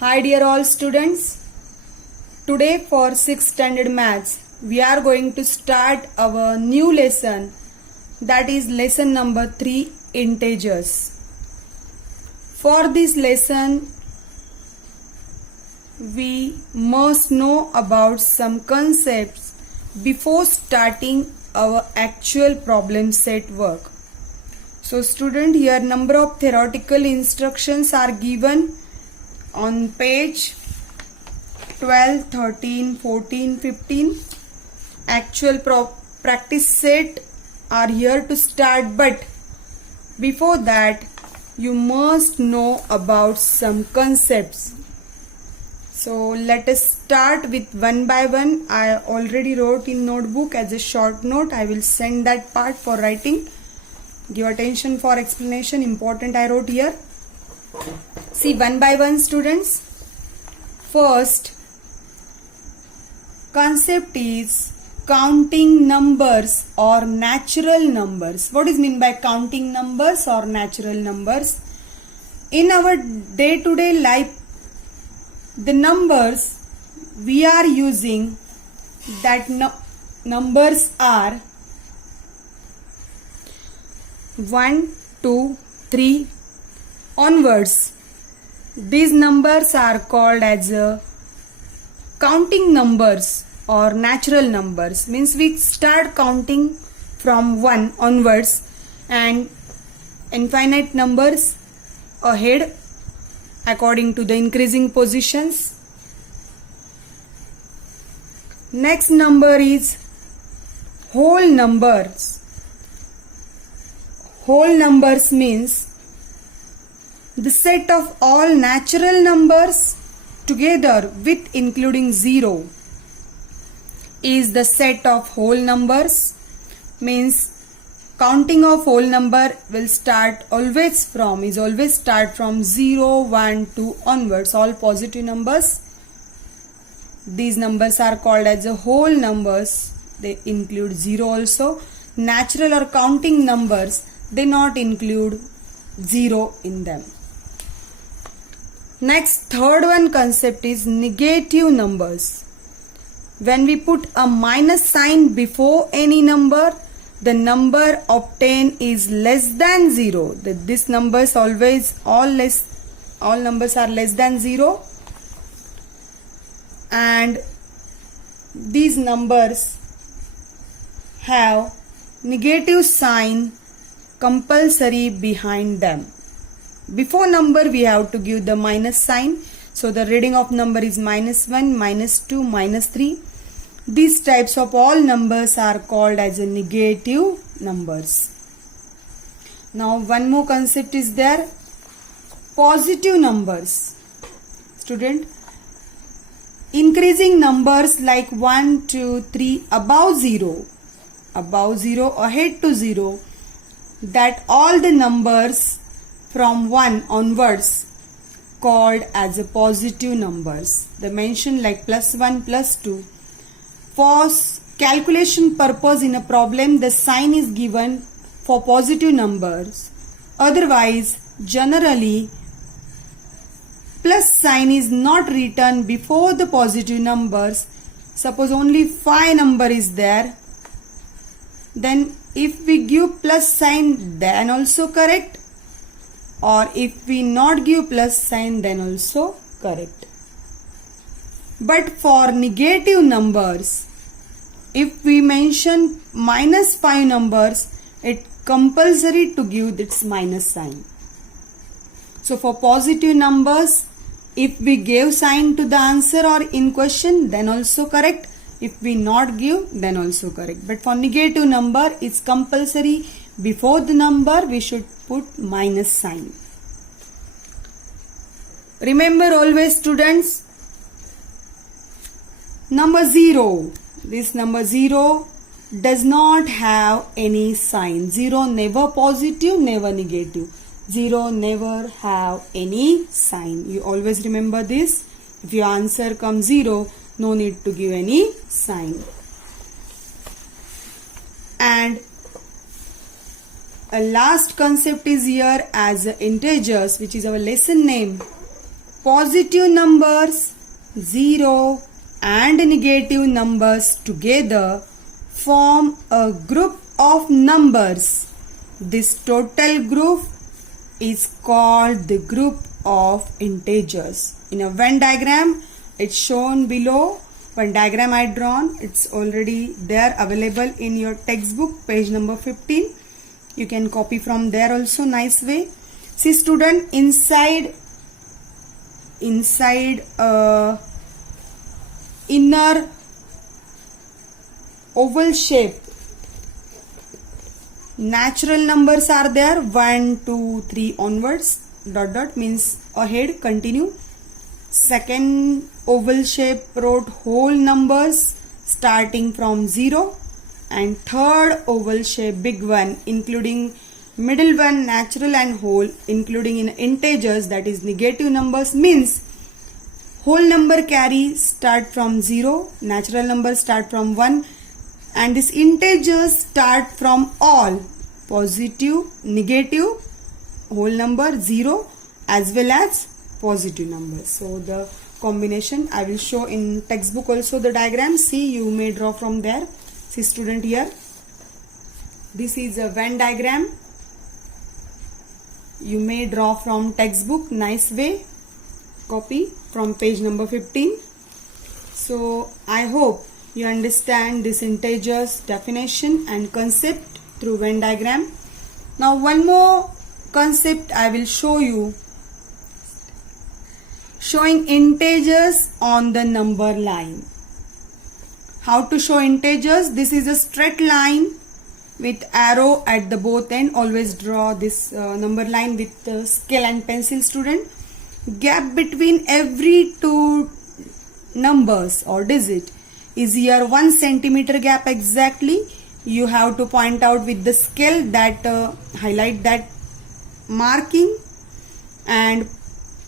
Hi dear all students. Today for 6th standard maths we are going to start our new lesson, that is lesson number 3, integers. For this lesson we must know about some concepts before starting our actual problem set work. So student, here number of theoretical instructions are given on page 12, 13, 14, 15. Actual practice set are here to start, but before that you must know about some concepts. So let us start with one by one. I already wrote in notebook as a short note. I will send that part for writing. Give attention for explanation. Important I wrote here. See one by one, students. First concept is counting numbers or natural numbers. What is mean by counting numbers or natural numbers? In our day-to-day life, the numbers we are using, that numbers are 1, 2, 3 onwards. These numbers are called as counting numbers or natural numbers. Means we start counting from 1 onwards and infinite numbers ahead according to the increasing positions. Next number is whole numbers. Whole numbers means the set of all natural numbers together with including 0 is the set of whole numbers. Means counting of whole number will always start from 0, 1, 2 onwards, all positive numbers. These numbers are called as a whole numbers. They include 0 also. Natural or counting numbers, they not include 0 in them. Next, third one concept is negative numbers. When we put a minus sign before any number, the number obtained is less than 0. This numbers always all numbers are less than 0, and these numbers have negative sign compulsory behind them. Before number we have to give the minus sign. So the reading of number is -1, -2, -3. These types of all numbers are called as a negative numbers. Now one more concept is there, positive numbers. Student, increasing numbers like 1, 2, 3 above 0, ahead to 0, that all the numbers from 1 onwards called as a positive numbers. They mention like +1, +2. For calculation purpose in a problem, the sign is given for positive numbers. Otherwise, generally, plus sign is not written before the positive numbers. Suppose only 5 number is there, then if we give plus sign, then also correct. Or if we not give plus sign, then also correct. But for negative numbers, if we mention -5 numbers, it compulsory to give its minus sign. So for positive numbers, if we give sign to the answer or in question, then also correct. If we not give, then also correct. But for negative number, it's compulsory before the number we should put minus sign. Remember always, students, number 0. This number 0 does not have any sign. 0 never positive, never negative. 0 never have any sign. You always remember this. If your answer comes 0, no need to give any sign. And a last concept is here as integers, which is our lesson name. positive numbers 0 and negative numbers together form a group of numbers. This total group is called the group of integers. In a Venn diagram, it's shown below. One diagram I drawn. It's already there, available in your textbook, page number 15. You can copy from there also, nice way. See student, inside inner oval shape, natural numbers are there, 1, 2, 3 onwards, dot dot means ahead, continue. Second oval shape wrote whole numbers starting from 0, and third oval shape big one including middle one natural and whole including in integers, that is negative numbers, means whole number carry start from 0, natural number start from 1, and this integers start from all positive, negative, whole number 0 as well as positive numbers. So the combination I will show in textbook also, the diagram. See, you may draw from there. See student, here this is a Venn diagram. You may draw from textbook, nice way, copy from page number 15. So I hope you understand this integers definition and concept through Venn diagram. Now one more concept I will show you, showing integers on the number line. How to show integers? This is a straight line with arrow at the both end. Always draw this number line with scale and pencil, student. Gap between every two numbers or digit is here 1 centimeter gap exactly. You have to point out with the scale that highlight that marking, and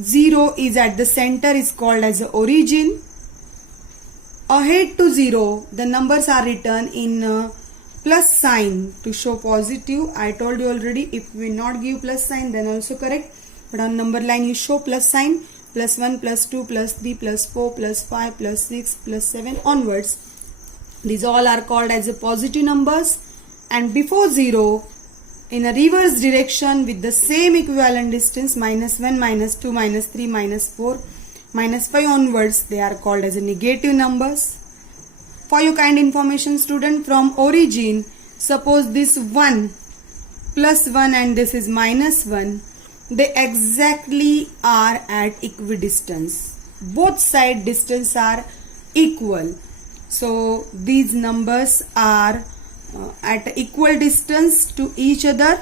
0 is at the center, is called as the origin. Ahead to 0 the numbers are written in plus sign to show positive. I told you already, if we not give plus sign then also correct, but on number line you show plus sign, plus 1, plus 2, plus 3, plus 4, plus 5, plus 6, plus 7 onwards. These all are called as a positive numbers, and before 0 in a reverse direction with the same equivalent distance, minus 1, minus 2, minus 3, minus 4, minus 5 onwards, they are called as a negative numbers. For your kind information, student, from origin, suppose this 1 plus 1 and this is minus 1, they exactly are at equidistance. Both side distance are equal. So these numbers are at equal distance to each other.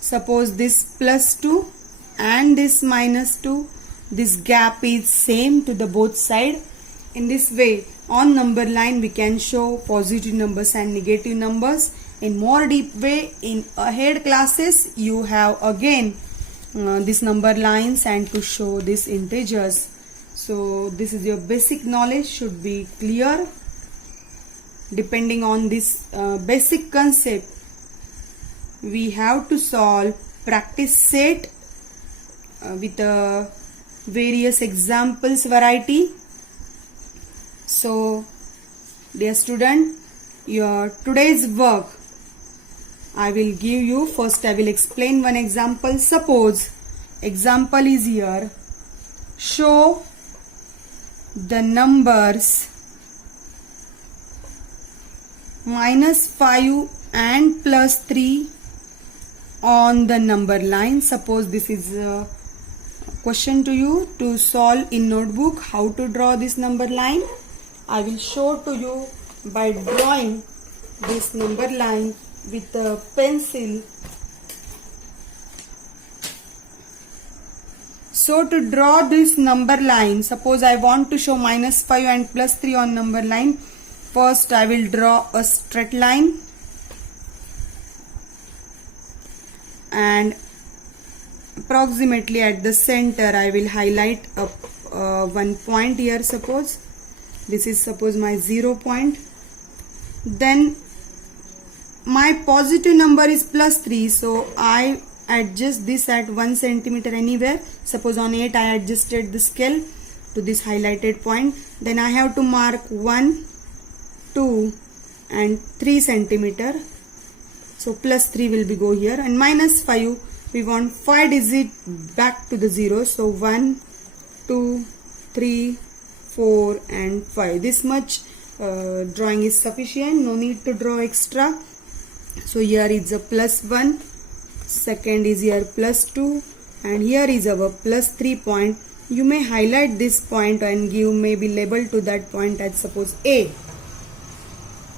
Suppose this plus 2 and this minus 2, this gap is same to the both side. In this way, on number line we can show positive numbers and negative numbers. In more deep way, in ahead classes you have again these number lines and to show these integers. So this is your basic knowledge, should be clear. Depending on this basic concept, we have to solve practice set with various examples variety. So dear student, your today's work I will give you. First I will explain one example. Suppose example is here, show the numbers minus 5 and plus 3 on the number line. Suppose this is a question to you to solve in notebook how to draw this number line. I will show to you by drawing this number line with a pencil. So to draw this number line, suppose I want to show minus 5 and plus 3 on number line. First I will draw a straight line and approximately at the center I will highlight one point here. Suppose this is my 0 point. Then my positive number is plus 3, so I adjust this at 1 centimeter anywhere. Suppose on 8 I adjusted the scale to this highlighted point. Then I have to mark 1, 2 and 3 centimeter. So plus 3 will be go here, and minus 5, we want 5 digit back to the 0. So 1, 2, 3, 4 and 5. This much drawing is sufficient, no need to draw extra. So here is a plus 1, second is here plus 2, and here is our plus 3 point. You may highlight this point and give maybe label to that point as suppose A.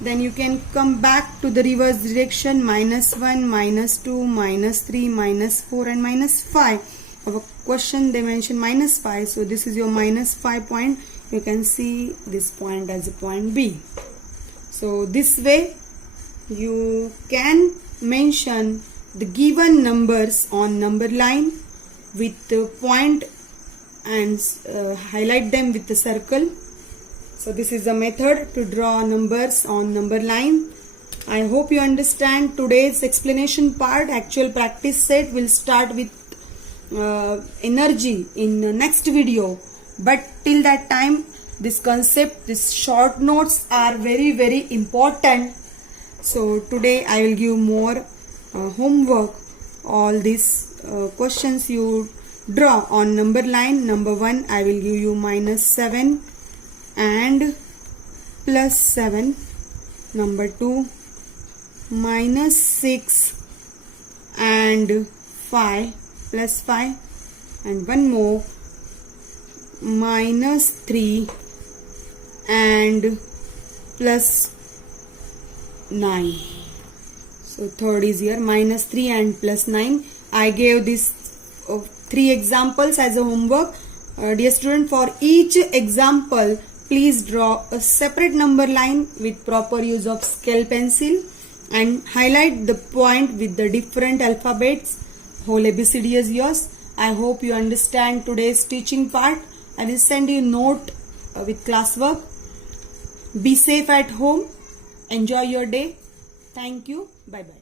Then you can come back to the reverse direction, minus 1, minus 2, minus 3, minus 4 and minus 5. Our question they mentioned minus 5, so this is your minus 5 point. You can see this point as a point B. So this way you can mention the given numbers on number line with the point and highlight them with the circle. So this is the method to draw numbers on number line. I hope you understand today's explanation part. Actual practice set will start with energy in the next video. But till that time, this concept, these short notes are very, very important. So today I will give more homework. All these questions you draw on number line. Number 1, I will give you minus 7 and plus 7. Number 2, minus 6 and 5 plus 5, and one more, minus 3 and plus 9. So third is here, minus 3 and plus 9. I gave this 3 examples as a homework. Dear student, for each example please draw a separate number line with proper use of scale pencil and highlight the point with the different alphabets. Whole ABCD is yours. I hope you understand today's teaching part. I will send you note with classwork. Be safe at home. Enjoy your day. Thank you. Bye bye.